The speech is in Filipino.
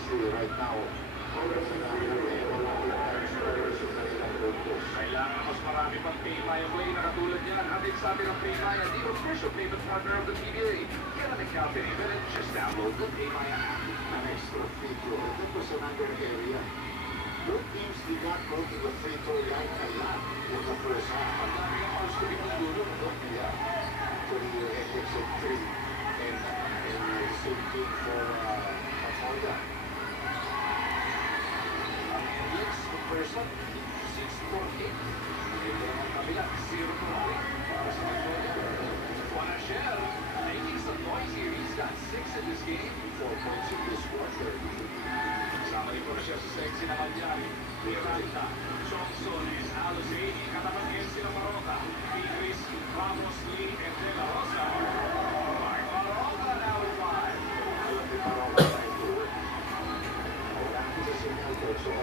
obviously right now, Kailangan mas marami pang pay-by play na katulad yan. Hatid sa atin ang pay-by at the official payment partner of the PBA. Get an account in a minute. Just download the pay-by app. an extra free throw. That was another area. Both teams did not go to the free throw line a lot in the first half. Ang dami ng fouls to be dulo. Yeah. Actually, Hendricks at 3. And same thing for Pachoda. Ang Hendricks, the first one, 6-4-8. And then ang kabila, 0-3. Para sa Pachoda. Juanachel, making some noise here. He's got 6 in this game. 4 points in this quarter. Kasama rin po na siya sa sexy na Malyari. Miranda, Johnson, and Alosei. Katapat ngayon sila Maroka. Pigris, Ramos, Lee, and De La Rosa. Maroka now with 5. Alam din Maroka na ito. Wala ko sa sinyal ko. So,